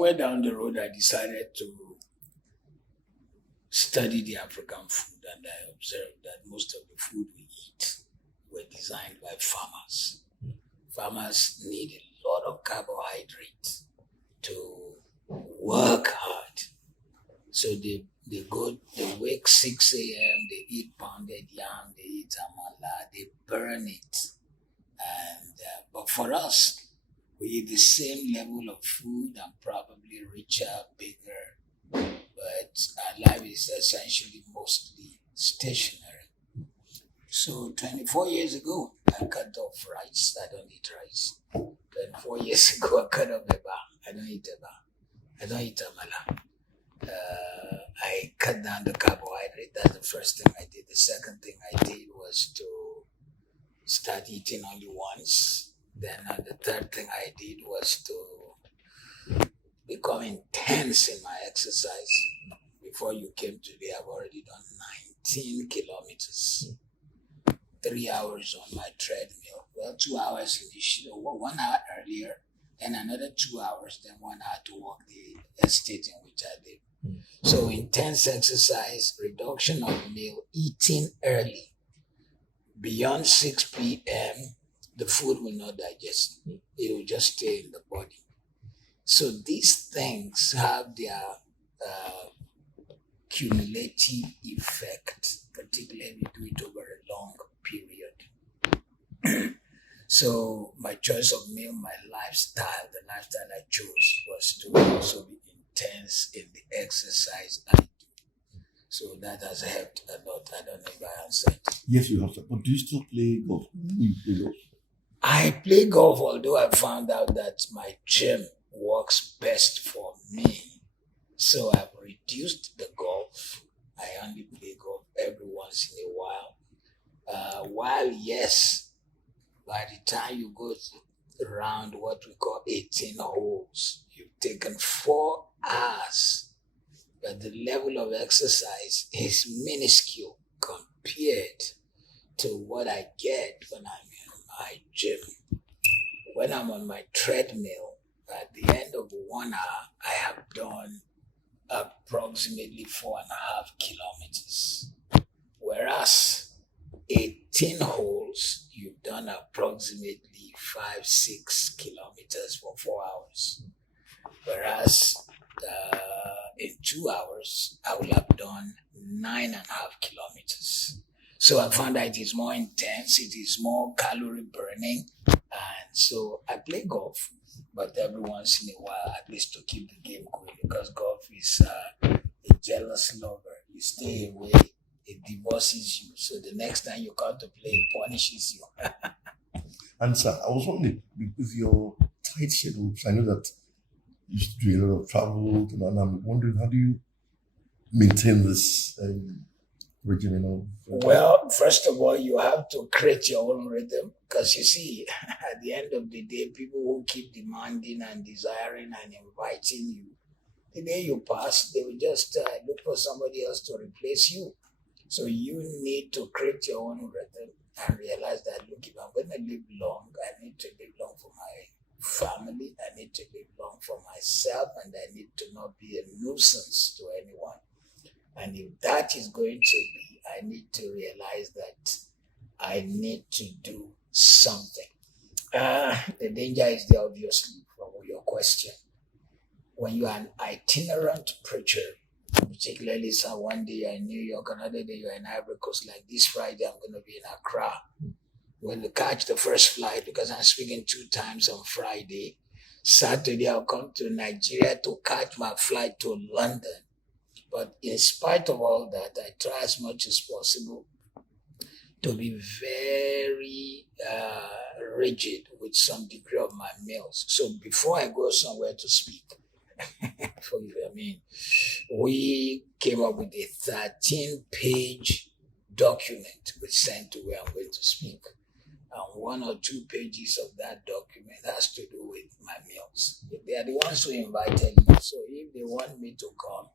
somewhere down the road, I decided to study the African food, and I observed that most of the food we eat were designed by farmers. Farmers need a lot of carbohydrates to work hard. So they wake 6 a.m., they eat pounded yam, they eat amala, they burn it. And but for us, we eat the same level of food and probably richer, bigger, but our life is essentially mostly stationary. So 24 years ago, I cut off rice. I don't eat rice. 24 years ago, I cut off eba. I don't eat eba. I don't eat amala. I cut down the carbohydrate. That's the first thing I did. The second thing I did was to start eating only once. Then the third thing I did was to become intense in my exercise. Before you came today, I've already done 19 kilometers. 3 hours on my treadmill. Well, 2 hours initially, 1 hour earlier, then another 2 hours, then 1 hour to walk the estate in which I live. So intense exercise, reduction of meal, eating early. Beyond 6 p.m., the food will not digest. It will just stay in the body. So these things have their cumulative effect, particularly if you do it over a long period. So my choice of meal, my lifestyle, the lifestyle I chose was to also be intense in the exercise I do. So that has helped a lot. I don't know if I answered. Yes, you have. But do you still play golf? You play golf? I play golf, although I found out that my gym works best for me. So I've reduced the golf. I only play golf every once in a while. While yes, by the time you go around what we call 18 holes, you've taken 4 hours. But the level of exercise is minuscule compared to what I get when I'm in my gym. When I'm on my treadmill, at the end of 1 hour, I have done approximately 4.5 kilometers. Whereas 18 holes, you've done approximately 5-6 kilometers for 4 hours. Whereas in 2 hours, I will have done 9.5 kilometers. So I found that it is more intense, it is more calorie burning. And so I play golf, but every once in a while, at least to keep the game going, because golf is a jealous lover. You stay away, it divorces you. So the next time you come to play, it punishes you. And sir, I was wondering, with your tight schedule, I know that you used to do a lot of travel, and I'm wondering, how do you maintain this regimen of... Well, first of all, you have to create your own rhythm, because you see, at the end of the day, people who keep demanding and desiring and inviting you, the day you pass, they will just look for somebody else to replace you. So you need to create your own rhythm and realize that, look, if I'm going to live long, I need to live long for my family, I need to live long for myself, and I need to not be a nuisance to anyone. And if that is going to be, I need to realize that I need to do something. The danger is there, obviously, from your question. When you are an itinerant preacher, particularly one day you're in New York, another day you're in Ivory Coast, like this Friday I'm going to be in Accra. When you catch the first flight, because I'm speaking 2 times on Friday, Saturday I'll come to Nigeria to catch my flight to London. But in spite of all that, I try as much as possible to be very rigid with some degree of my meals. So before I go somewhere to speak, we came up with a 13-page document we sent to where I'm going to speak. And 1 or 2 pages of that document has to do with my meals. They are the ones who invited me. So if they want me to come,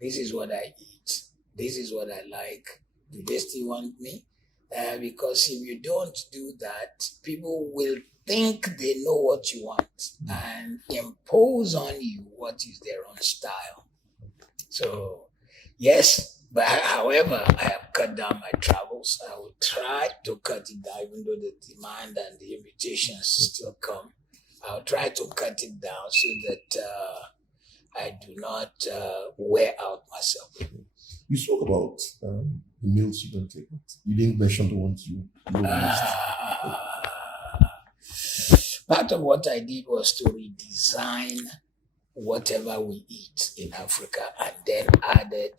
this is what I eat. This is what I like. Do they still want me? Because if you don't do that, people will think they know what you want and impose on you what is their own style. So, yes, but however, I have cut down my travels. I will try to cut it down, even though the demand and the invitations still come. I'll try to cut it down so that I do not wear out myself. You spoke about the meals you don't take. You didn't mention the ones you missed. Part of what I did was to redesign whatever we eat in Africa and then added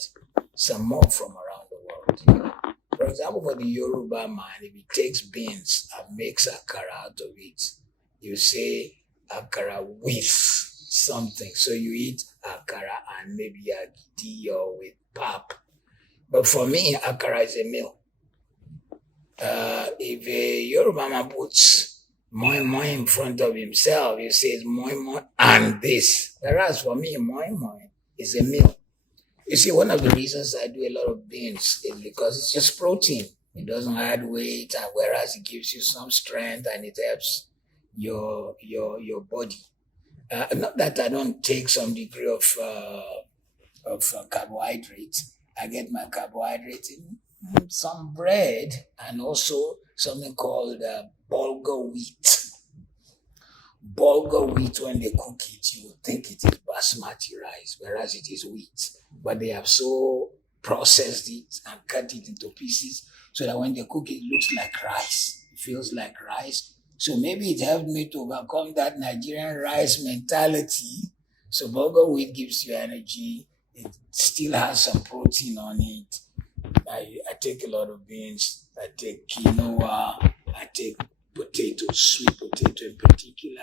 some more from around the world. For example, for the Yoruba man, if he takes beans and makes akara out of it, you say akara with something. So you eat akara and maybe agidi or with pap. But for me, akara is a meal. If a Yoruba man puts moi moi in front of himself, he says moi moi and this. Whereas for me, moi moi is a meal. You see, one of the reasons I do a lot of beans is because it's just protein. It doesn't add weight, and whereas it gives you some strength and it helps your body. Not that I don't take some degree of carbohydrate. I get my carbohydrate in some bread and also something called bulgur wheat. Bulgur wheat, when they cook it, you would think it is basmati rice, whereas it is wheat. But they have so processed it and cut it into pieces so that when they cook it, it looks like rice. It feels like rice. So maybe it helped me to overcome that Nigerian rice mentality. So bulgur wheat gives you energy. It still has some protein on it. I take a lot of beans. I take quinoa. I take potatoes, sweet potato in particular.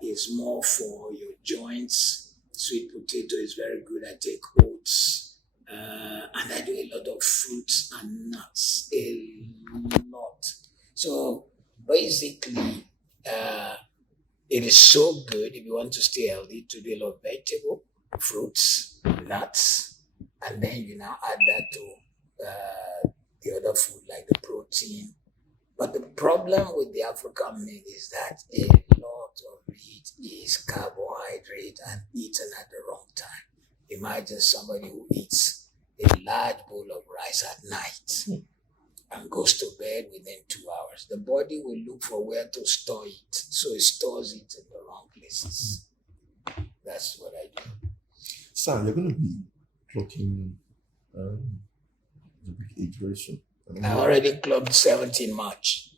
Is more for your joints. Sweet potato is very good. I take oats. And I do a lot of fruits and nuts. A lot. So basically, it is so good if you want to stay healthy to do a lot of vegetable, fruits, nuts, and then you now add that to the other food like the protein. But the problem with the African meal is that a lot of it is carbohydrate and eaten at the wrong time. Imagine somebody who eats a large bowl of rice at night and goes to bed within 2 hours. The body will look for where to store it, so it stores it in the wrong places. That's what I do. Sir, you're going to be clocking the big age very soon. I already clocked 17 March.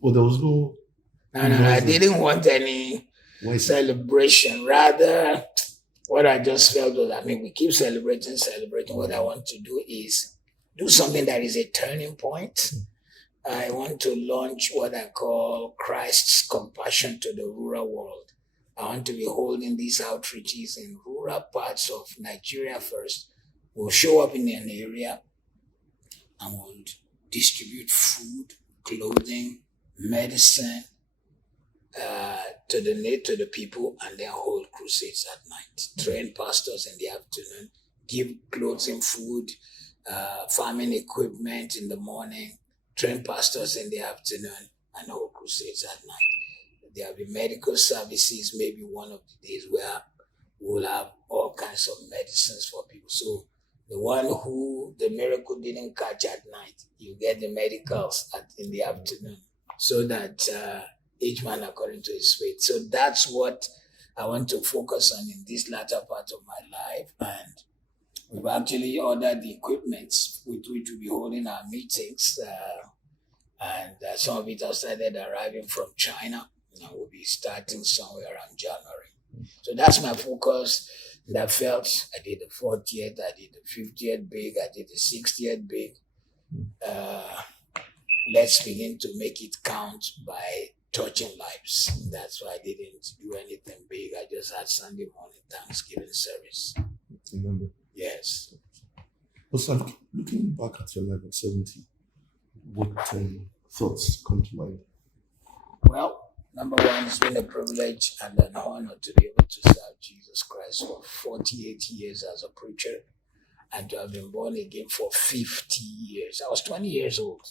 Well, there was no... I didn't want any celebration. Rather, what I just felt was, we keep celebrating. What I want to do is do something that is a turning point. I want to launch what I call Christ's Compassion to the Rural World. I want to be holding these outreaches in rural parts of Nigeria first. We'll show up in an area and we'll distribute food, clothing, medicine to the people, and then hold crusades at night. Train pastors in the afternoon, give clothing, food, farming equipment in the morning, train pastors in the afternoon, and hold crusades at night. There will be medical services, maybe one of the days where we'll have all kinds of medicines for people. So the one who the miracle didn't catch at night, you get the medicals in the afternoon, so that each man according to his faith. So that's what I want to focus on in this latter part of my life. And we've actually ordered the equipment with which we'll be holding our meetings. And some of it has started arriving from China. We'll be starting somewhere around January. So that's my focus. And I felt I did the 40th, I did the 50th big, I did the 60th big. Let's begin to make it count by touching lives. That's why I didn't do anything big. I just had Sunday morning Thanksgiving service. Remember? Yes. But sir, looking back at your life at 70, what thoughts come to mind? Well, number one, it's been a privilege and an honor to be able to serve Jesus Christ for 48 years as a preacher and to have been born again for 50 years. I was 20 years old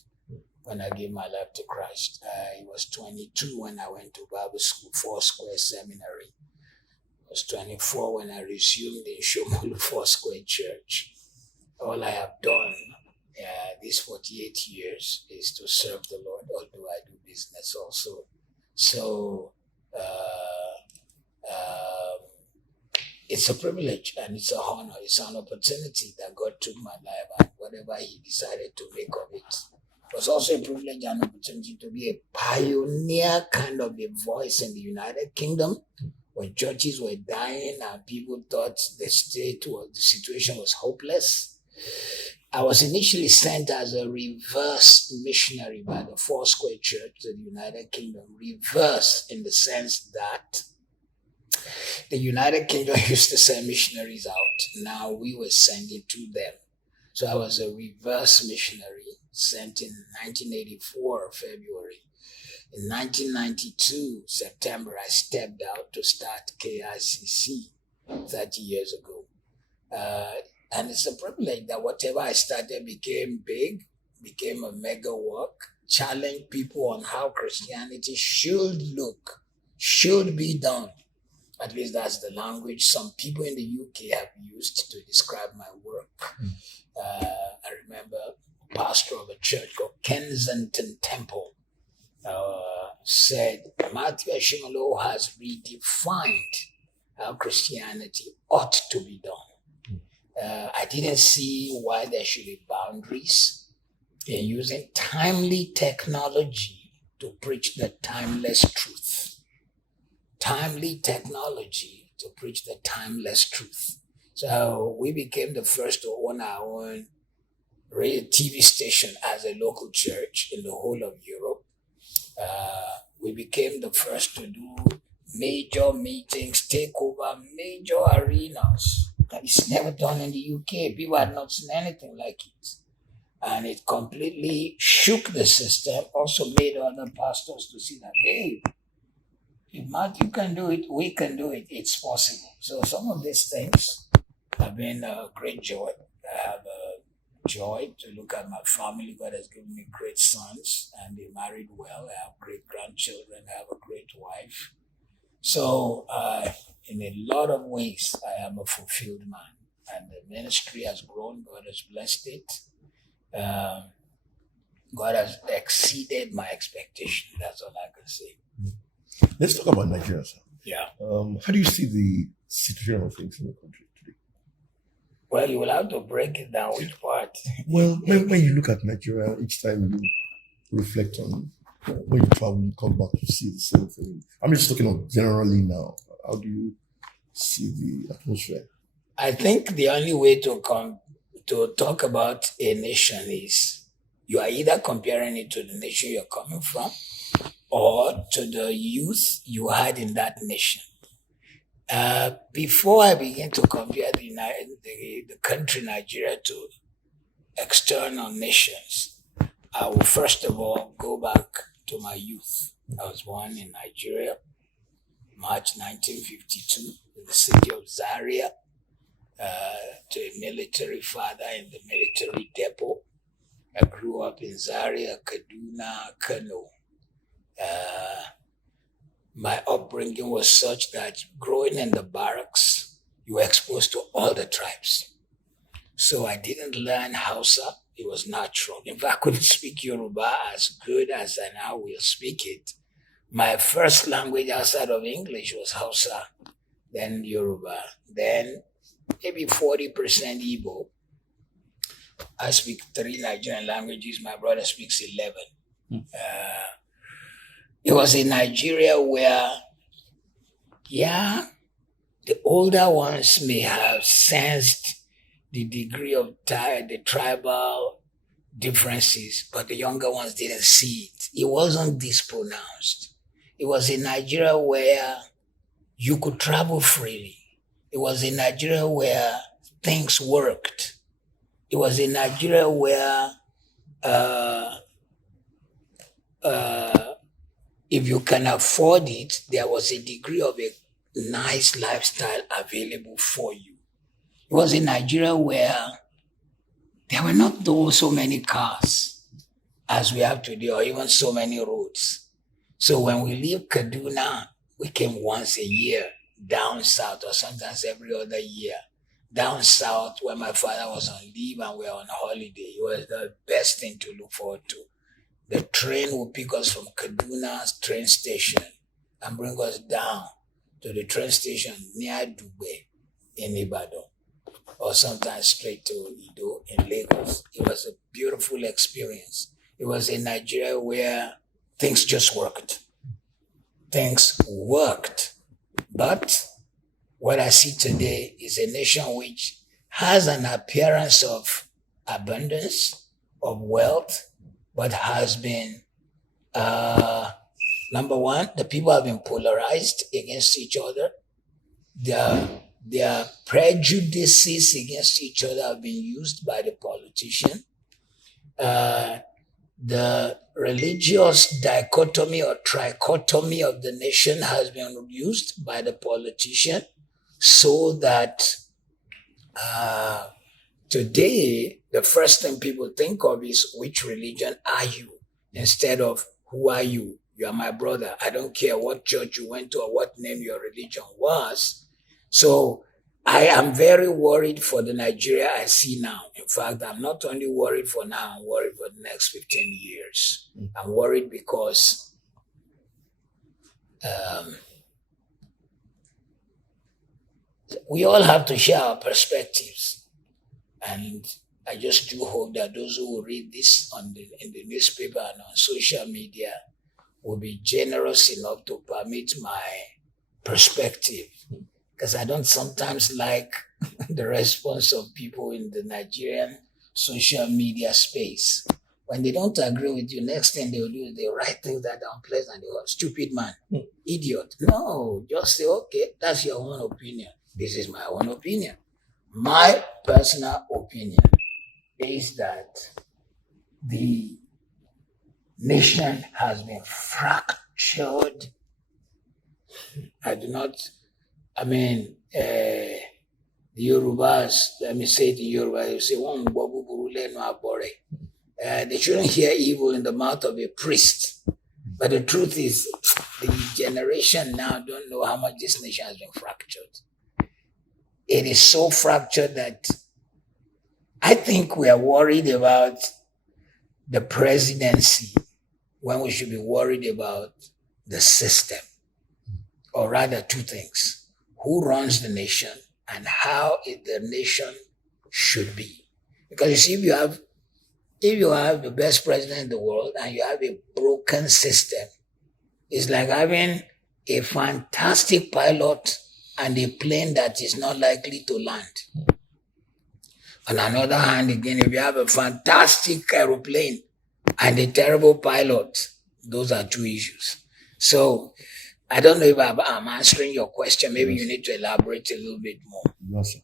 when I gave my life to Christ. I was 22 when I went to Bible school, Foursquare Seminary. I was 24 when I resumed in Ashimolowo Foursquare Church. All I have done these 48 years is to serve the Lord, although I do business also. So it's a privilege and it's an honor. It's an opportunity that God took my life and whatever He decided to make of it. It was also a privilege and opportunity to be a pioneer kind of a voice in the United Kingdom when churches were dying and people thought the situation was hopeless. I was initially sent as a reverse missionary by the Foursquare Church to the United Kingdom. Reverse in the sense that the United Kingdom used to send missionaries out. Now we were sending to them. So I was a reverse missionary sent in 1984, February. In 1992, September, I stepped out to start KICC 30 years ago. And it's a privilege that whatever I started became big, became a mega work, challenged people on how Christianity should look, should be done. At least that's the language some people in the UK have used to describe my work. I remember a pastor of a church called Kensington Temple said, Matthew Ashimolowo has redefined how Christianity ought to be done. I didn't see why there should be boundaries in using timely technology to preach the timeless truth. Timely technology to preach the timeless truth. So we became the first to own our own radio TV station as a local church in the whole of Europe. We became the first to do major meetings, take over major arenas. It's never done in the UK. People had not seen anything like it. And it completely shook the system, also made other pastors to see that, hey, if Matthew can do it, we can do it. It's possible. So some of these things have been a great joy. I have a joy to look at my family. God has given me great sons and they married well. I have great grandchildren. I have a great wife. So in a lot of ways, I am a fulfilled man. And the ministry has grown. God has blessed it. God has exceeded my expectation. That's all I can say. Let's talk about Nigeria, sir. Yeah. How do you see the situation of things in the country today? Well, you will have to break it down. Which part? Well, when you look at Nigeria, each time you reflect on when you travel, you come back, you see the same thing. I'm just talking of generally now. How do you see the atmosphere? I think the only way to talk about a nation is you are either comparing it to the nation you're coming from or to the youth you had in that nation. Before I begin to compare the country Nigeria to external nations, I will first of all go back to my youth. I was born in Nigeria, March 1952, in the city of Zaria, to a military father in the military depot. I grew up in Zaria, Kaduna, Kano. My upbringing was such that growing in the barracks, you were exposed to all the tribes. So I didn't learn Hausa. It was natural. In fact, I couldn't speak Yoruba as good as I now will speak it. My first language outside of English was Hausa, then Yoruba, then maybe 40% Igbo. I speak 3 Nigerian languages. My brother speaks 11. It was in Nigeria where, the older ones may have sensed the degree of the tribal differences, but the younger ones didn't see it. It wasn't this pronounced. It was in Nigeria where you could travel freely. It was in Nigeria where things worked. It was in Nigeria where if you can afford it, there was a degree of a nice lifestyle available for you. It was in Nigeria where there were not so many cars. as we have today, or even so many roads. So when we leave Kaduna, we came once a year down south, or sometimes every other year. Down south, when my father was on leave and we were on holiday, it was the best thing to look forward to. The train would pick us from Kaduna train station and bring us down to the train station near Dugbe in Ibadan, or sometimes straight to Ido in Lagos. It was a beautiful experience. It was in Nigeria where things just worked. Things worked. But what I see today is a nation which has an appearance of abundance, of wealth, but has been, number one, the people have been polarized against each other. Their prejudices against each other have been used by the politician. The religious dichotomy or trichotomy of the nation has been used by the politician, so that today the first thing people think of is, which religion are you, instead of who are you? You are my brother. I don't care what church you went to or what name your religion was. So I am very worried for the Nigeria I see now. In fact, I'm not only worried for now, I'm worried for the next 15 years. I'm worried because we all have to share our perspectives. And I just do hope that those who will read this in the newspaper and on social media will be generous enough to permit my perspective. Because I don't sometimes like the response of people in the Nigerian social media space. When they don't agree with you, next thing they'll do is they write things that are unpleasant. They go, stupid man, idiot. No, just say, okay, that's your own opinion. This is my own opinion. My personal opinion is that the nation has been fractured. The Yorubas, let me say it in Yoruba, they say, they shouldn't hear evil in the mouth of a priest. But the truth is, the generation now don't know how much this nation has been fractured. It is so fractured that I think we are worried about the presidency when we should be worried about the system. Or rather, two things. Who runs the nation and how the nation should be. Because you see, if you have the best president in the world and you have a broken system, it's like having a fantastic pilot and a plane that is not likely to land. On another hand, again, if you have a fantastic aeroplane and a terrible pilot, those are two issues. So I don't know if I'm answering your question. Maybe you need to elaborate a little bit more. Yes, sir.